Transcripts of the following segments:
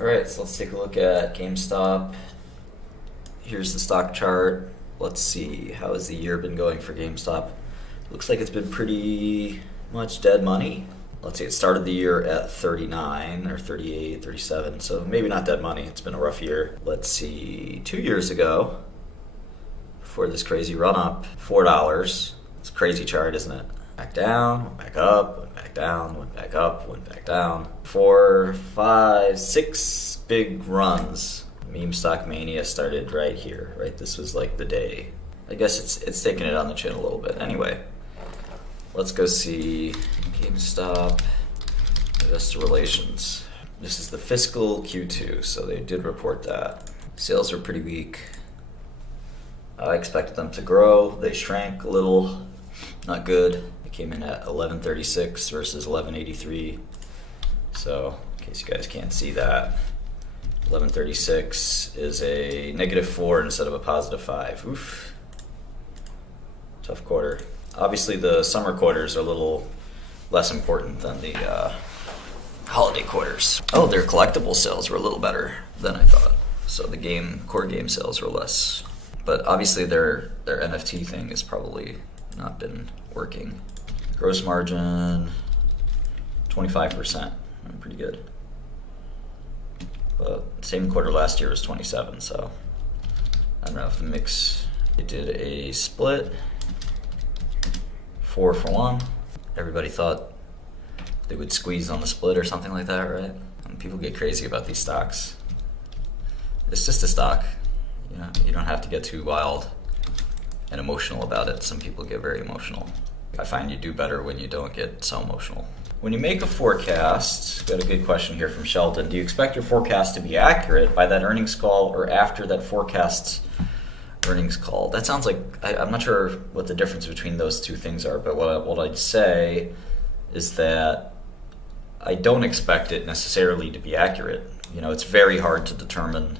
Alright, so let's take a look at GameStop. Here's the stock chart. Let's see, how has the year been going for GameStop? Looks like it's been pretty much dead money. Let's see, it started the year at 39 or 38, 37, so maybe not dead money. It's been a rough year. Let's see, 2 years ago, before this crazy run up, $4. It's a crazy chart, isn't it? Back down, went back up, went back down, went back up, went back down. 4, 5, 6 big runs. Meme stock mania started right here, right? This was like the day. I guess it's taking it on the chin a little bit. Anyway, let's go see GameStop investor relations. This is the fiscal Q2, so they did report that. Sales were pretty weak. I expected them to grow. They shrank a little, not good. They came in at 1136 versus 1183. So, in case you guys can't see that, 1136 is a -4 instead of a +5. Oof. Tough quarter. Obviously, the summer quarters are a little less important than the holiday quarters. Oh, their collectible sales were a little better than I thought. So the core game sales were less. But obviously their NFT thing has probably not been working. Gross margin, 25%. Pretty good. But same quarter last year was 27, so I don't know if the mix, they did a split, 4 for 1. Everybody thought they would squeeze on the split or something like that, right? And people get crazy about these stocks. It's just a stock. You know, you don't have to get too wild and emotional about it. Some people get very emotional. I find you do better when you don't get so emotional. When you make a forecast, got a good question here from Sheldon. Do you expect your forecast to be accurate by that earnings call or after that forecast's earnings call? That sounds like, I'm not sure what the difference between those two things are, but what I'd say is that I don't expect it necessarily to be accurate. You know, it's very hard to determine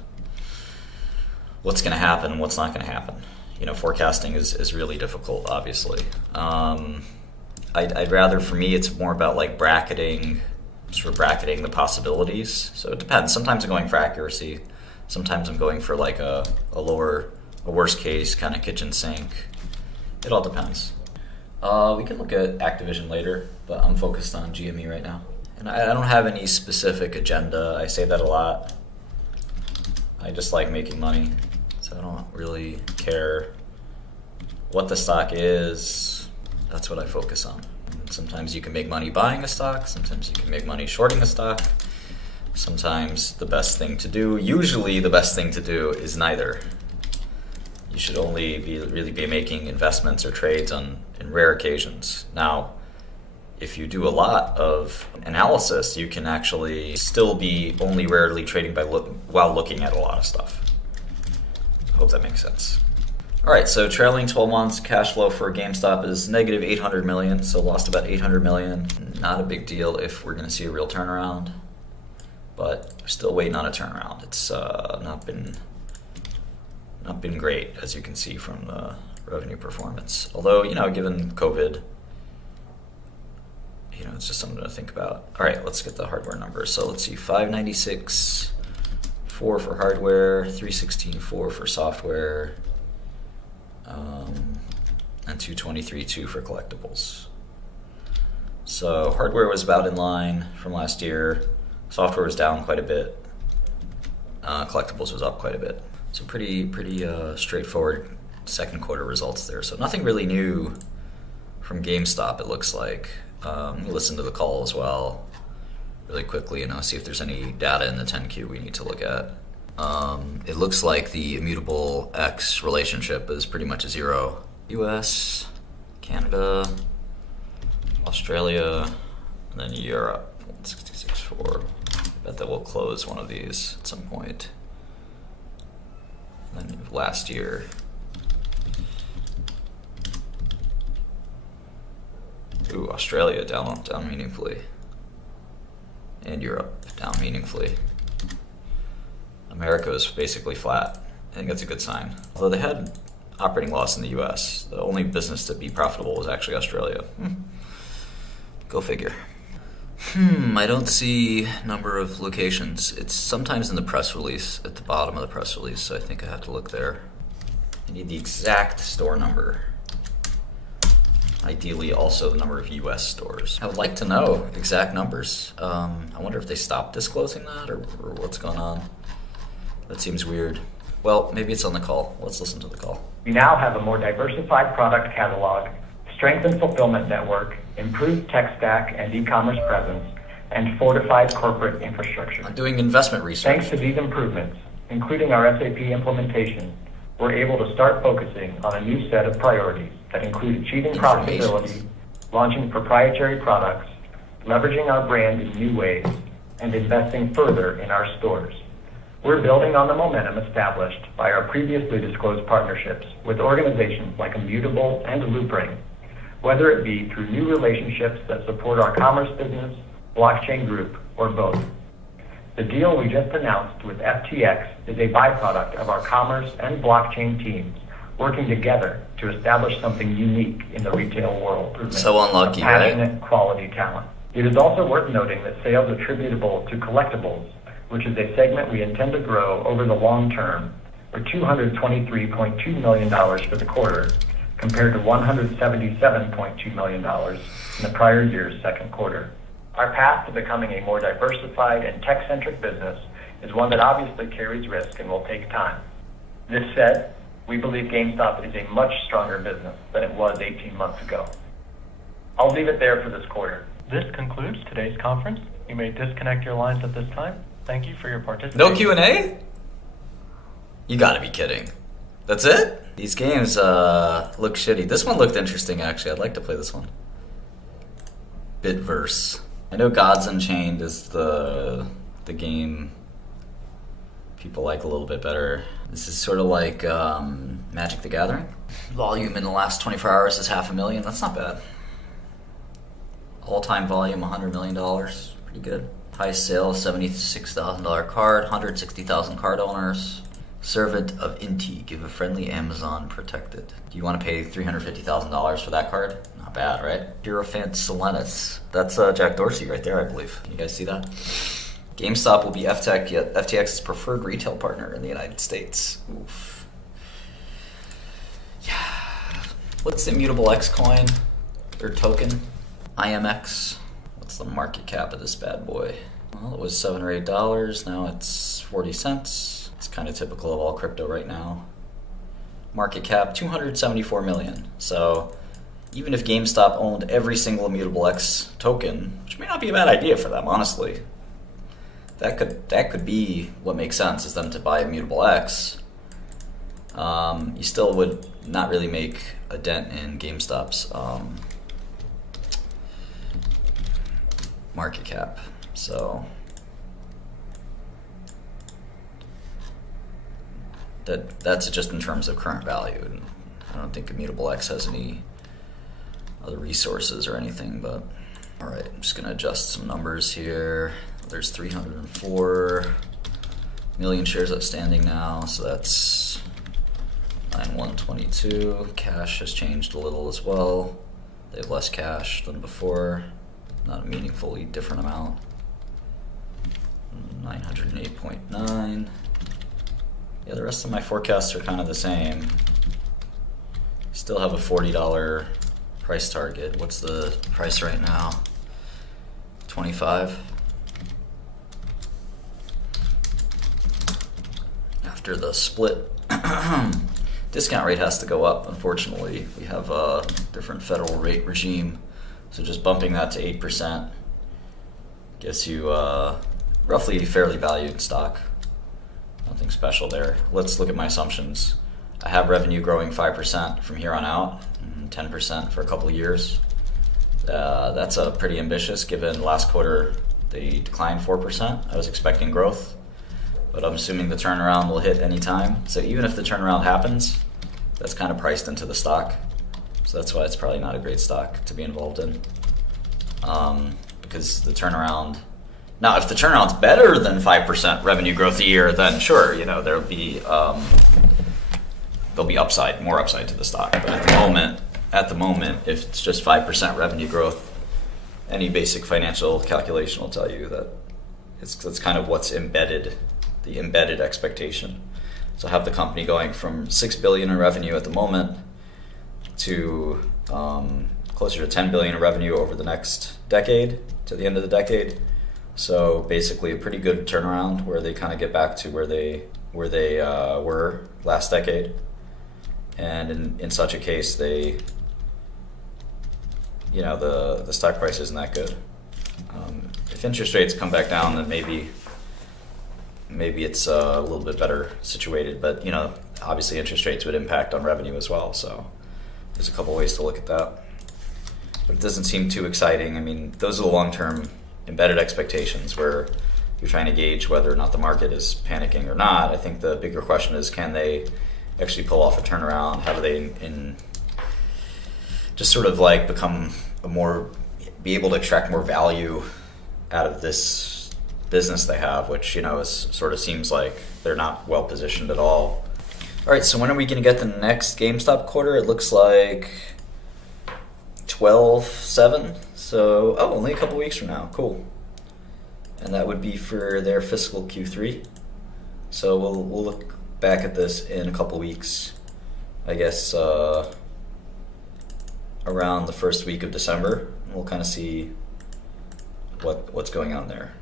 what's going to happen and what's not going to happen. You know, forecasting is really difficult, obviously. I'd rather, for me, it's more about like bracketing the possibilities. So it depends. Sometimes I'm going for accuracy. Sometimes I'm going for like a worst case kind of kitchen sink. It all depends. We can look at Activision later, but I'm focused on GME right now. And I don't have any specific agenda. I say that a lot. I just like making money, so I don't really care what the stock is. That's what I focus on. And sometimes you can make money buying a stock, sometimes you can make money shorting a stock. Sometimes the best thing to do, usually the best thing to do, is neither. You should only really be making investments or trades in rare occasions. Now, if you do a lot of analysis, you can actually still be only rarely trading while looking at a lot of stuff. I hope that makes sense. All right, so trailing 12 months cash flow for GameStop is negative 800 million, so lost about 800 million. Not a big deal if we're going to see a real turnaround, but we're still waiting on a turnaround. It's not been great, as you can see from the revenue performance. Although, you know, given COVID, you know, it's just something to think about. All right, let's get the hardware numbers. So let's see, 596, 4 for hardware, 316, 4 for software, and 223, 2 for collectibles. So hardware was about in line from last year. Software was down quite a bit. Collectibles was up quite a bit. So pretty straightforward second quarter results there. So nothing really new from GameStop, it looks like. Listen to the call as well really quickly, and see if there's any data in the 10Q we need to look at. It looks like the immutable X relationship is pretty much a 0. US, Canada, Australia, and then Europe. 166.4. I bet that we'll close one of these at some point. And then last year. Ooh, Australia down meaningfully. And Europe down meaningfully. America was basically flat. I think that's a good sign. Although they had operating loss in the US, the only business to be profitable was actually Australia. Go figure. I don't see number of locations. It's sometimes in the press release, at the bottom of the press release, so I think I have to look there. I need the exact store number. Ideally, also the number of US stores. I would like to know exact numbers. I wonder if they stopped disclosing that or what's going on. That seems weird. Well, maybe it's on the call. Let's listen to the call. We now have a more diversified product catalog, strengthened fulfillment network, improved tech stack and e-commerce presence, and fortified corporate infrastructure. I'm doing investment research. Thanks to these improvements, including our SAP implementation, we're able to start focusing on a new set of priorities that include achieving profitability, launching proprietary products, leveraging our brand in new ways, and investing further in our stores. We're building on the momentum established by our previously disclosed partnerships with organizations like Immutable and Loopring, whether it be through new relationships that support our commerce business, blockchain group, or both. The deal we just announced with FTX is a byproduct of our commerce and blockchain teams working together to establish something unique in the retail world. So unlucky, passionate, right? Quality talent. It is also worth noting that sales attributable to collectibles, which is a segment we intend to grow over the long term, were $223.2 million for the quarter, compared to $177.2 million in the prior year's second quarter. Our path to becoming a more diversified and tech-centric business is one that obviously carries risk and will take time. This said, we believe GameStop is a much stronger business than it was 18 months ago. I'll leave it there for this quarter. This concludes today's conference. You may disconnect your lines at this time. Thank you for your participation. No Q&A? You gotta be kidding. That's it? These games look shitty. This one looked interesting, actually. I'd like to play this one. Bitverse. I know Gods Unchained is the game people like a little bit better. This is sort of like Magic the Gathering. Volume in the last 24 hours is 500,000. That's not bad. All-time volume, $100 million. Pretty good. Highest sale, $76,000 card, 160,000 card owners. Servant of Inti, give a friendly Amazon protected. Do you want to pay $350,000 for that card? Not bad, right? Hierophant Solenis. That's Jack Dorsey right there, I believe. Can you guys see that? GameStop will be FTX's preferred retail partner in the United States. Oof. Yeah. What's the Immutable X coin? Or token? IMX. What's the market cap of this bad boy? Well, it was $7 or $8. Now it's 40 cents. It's kind of typical of all crypto right now. Market cap, 274 million. So even if GameStop owned every single Immutable X token, which may not be a bad idea for them, honestly, that could be what makes sense, is them to buy Immutable X. You still would not really make a dent in GameStop's market cap. So that's just in terms of current value. I don't think Immutable X has any other resources or anything, but all right, I'm just gonna adjust some numbers here. There's 304 million shares outstanding now, so that's 9,122. Cash has changed a little as well. They have less cash than before, not a meaningfully different amount. 908.9. Yeah, the rest of my forecasts are kind of the same. Still have a $40 price target. What's the price right now? 25. After the split, discount rate has to go up, unfortunately. We have a different federal rate regime, so just bumping that to 8% gives you roughly fairly valued stock. Nothing special there. Let's look at my assumptions. I have revenue growing 5% from here on out, 10% for a couple of years. That's pretty ambitious given last quarter they declined 4%. I was expecting growth, but I'm assuming the turnaround will hit any time. So even if the turnaround happens, that's kind of priced into the stock. So that's why it's probably not a great stock to be involved in. Because the turnaround, now if the turnaround's better than 5% revenue growth a year, then sure, there'll be upside, more upside to the stock. But at the moment, if it's just 5% revenue growth any basic financial calculation will tell you that that's kind of what's embedded, the embedded expectation. So have the company going from $6 billion in revenue at the moment to closer to $10 billion in revenue over the next decade, to the end of the decade. So basically a pretty good turnaround where they kind of get back to where they were last decade. And in such a case, the stock price isn't that good. If interest rates come back down, then maybe it's a little bit better situated. But obviously interest rates would impact on revenue as well. So there's a couple ways to look at that. But it doesn't seem too exciting. I mean, those are the long-term embedded expectations where you're trying to gauge whether or not the market is panicking or not. I think the bigger question is, can they actually pull off a turnaround? How do they just sort of like be able to extract more value out of this business they have, which sort of seems like they're not well positioned at all. All right, so when are we going to get the next GameStop quarter? It looks like 12/7. So only a couple weeks from now. Cool. And that would be for their fiscal Q3. So we'll look back at this in a couple weeks, I guess around the first week of December, and we'll kind of see what's going on there.